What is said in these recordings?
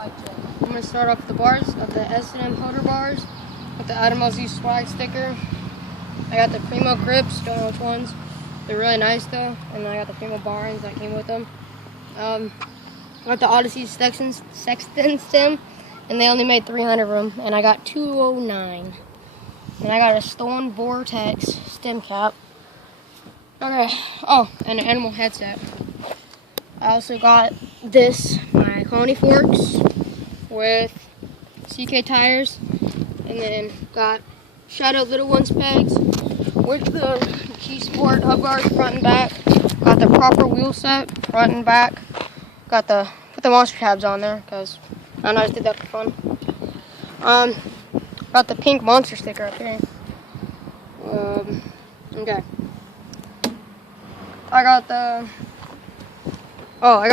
bike check. I'm going to start off with the bars. Got the S&M holder bars. Got the Adam LZ swag sticker. I got the Primo grips, don't know which ones. They're really nice though. And then I got the Primo barns that came with them. I got the Odyssey Sexton stem, and they only made 300 of them, and I got 209. And I got a Stone Vortex stem cap. Okay, oh, and an animal headset. I also got this, my Coney forks with CK tires, and then got Shadow Little Ones pegs with the G-Sport hub bars front and back. Got the proper wheel set front and back. Got the put the monster tabs on there because I just did that for fun. Got the pink monster sticker up here. Okay. I got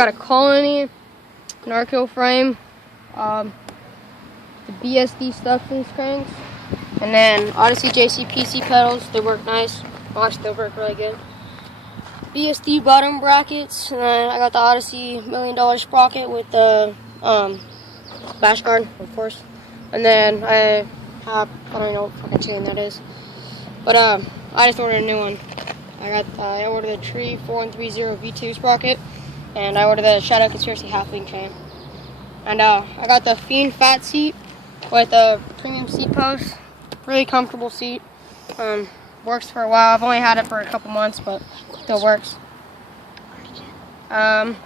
a Colony Narco frame, the BSD stuffing cranks, and then Odyssey JC PC pedals. They work nice. Well, actually, they work really good. BSD bottom brackets, and then I got the Odyssey $1 Million sprocket with the bash guard, of course. And then I don't know what fucking chain that is, but I just ordered a new one. I ordered the Tree 4130 V2 sprocket, and I ordered the Shadow Conspiracy half-wing chain. And I got the Fiend fat seat with a premium seat post. Really comfortable seat. Works for a while. I've only had it for a couple months, but still works. And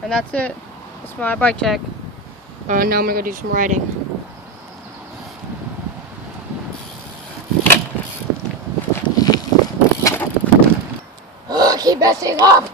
that's it. That's my bike check. Now I'm gonna go do some riding. Keep messing up!